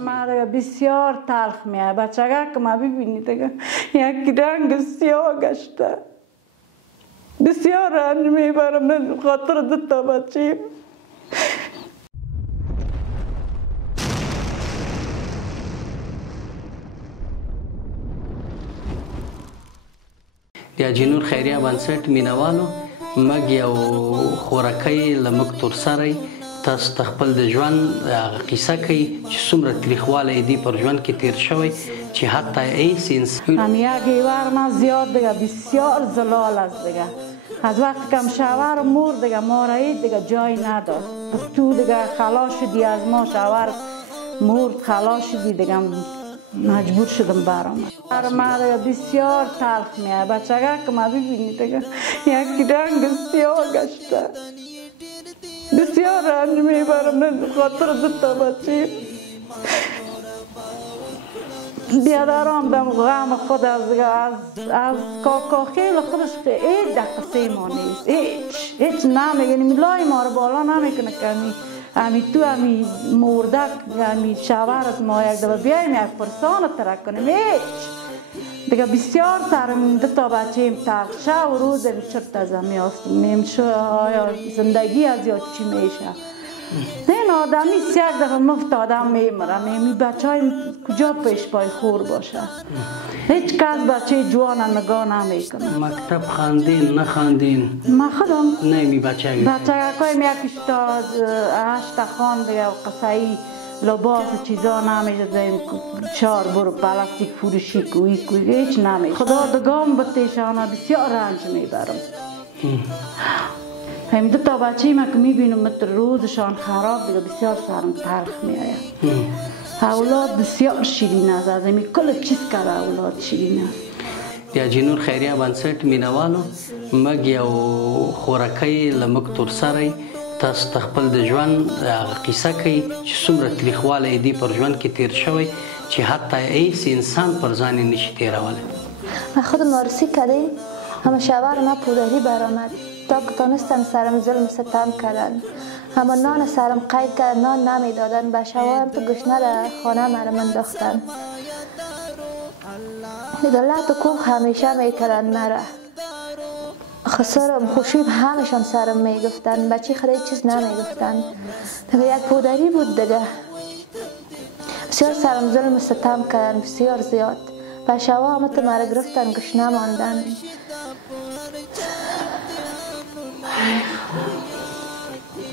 ما دیگه بسیار تلخ میاد. بچگاه که ما ببینید دیگه یک رنگ سیاه گشته. بسیار رنج میبرم خاطر دو تا بچه. د اجینور خیریه بنسټ مینوالو مګ یو خورکۍ له موږ تر سره تاسو ته خپل د ژوند قصه کوي چې څومره تریخوالی دی پر ژوند کې تیر شوی چې حتی هیڅ انسان هم یک ایوار ما زیاد دیگه بسیار زلال است دیگه. از وقتی که شوهر مور دیگه ما را دیگه جای نداد. تو دیگه خلاص شدی از ما شوهر مور خلاص شدی دیگه مجبور شدم برام. ما دیگه بسیار تلخ میاد. بچگاه که ما ببینید دیگه یک رنگ سیاه گشته. بسیار رنج میبرم خاطر دو تا بچه. بیادران دم غم خود از کاکا خیلی خودش هیچ دقیقه ما نیست. هیچ نمیگه. لای ما رو بالا نمیکنه که همی تو همی مردک همی شوهر از ما یک دفعه بیایم یک پرسان ترک کنیم. هیچ دیگه بسیار سرم دو تا بچه ایم تلخ شب و روز چرت از همی هستم. آیا زندگی از یاد چی میشه؟ این آدمی یک دفعه مفت آدم میمرم. این بچه های کجا پیش پای خور باشه؟ هیچ کس بچه جوان نگاه نمیکنه. مکتب خواندین نخواندین؟ ما خودم نه می بچه کویم یکیش تا 8 خوانده و قصه‌ای لباس و چیزا نمیشه. 4 برو پلاستیک فروشی کوی هیچ نمیشه. خدا دگام بتیشانه بسیار رنج میبرم. هم دو تا بچه ما که میبینم مثل روزشان خراب دیگه بسیار سرم تلخ میآید. اولاد بسیار شیرین است. از این کل چیز کرده اولاد شیرین است. د اجینور خیریه بنسټ مینوالو مګ یو خورکۍ له موږ تر سره تاسو ته خپل د ژوند قصه کوي چې څومره تریخوالی دی پر ژوند کې تیر شوی چې حتی هیڅ انسان پر ځان یې نشي تیرولی. ما خودم عروسی کردیم همه شوهر ما پودری برآمد تا که تانستن سرم ظلم ستم کردن. همه نان سرم قید کردن نان نمیدادن. به شوهرم تو گشنه در خانه مرا انداختن. دلت و کوه همیشه میکردن مرا. خسرم خوشیب همشان سرم میگفتن. بچه خرید چیز نمیگفتن. دیگه یک پودری بود دیگه. بسیار سرم ظلم ستم کردن بسیار زیاد. به شوهرم تو مرا گرفتن گشنه ماندن.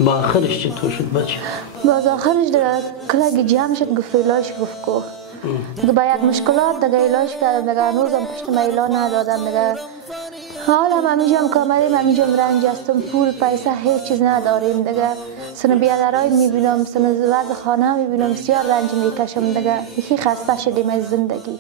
با آخرش چطور شد بچه؟ باز آخرش دیگه کلگی جمع شد گفت ایلاش گفت کو. دیگه با یک مشکلات دیگه ایلاش کردم دیگه هنوزم پشت ما ایلا ندادم دیگه. حالا ما میجم کامریم میجم رنج هستم پول پیسه هیچ چیز نداریم دیگه. سن بیادرای میبینم سن وضع خانه میبینم بسیار رنج میکشم دیگه. یکی خسته شدیم از زندگی.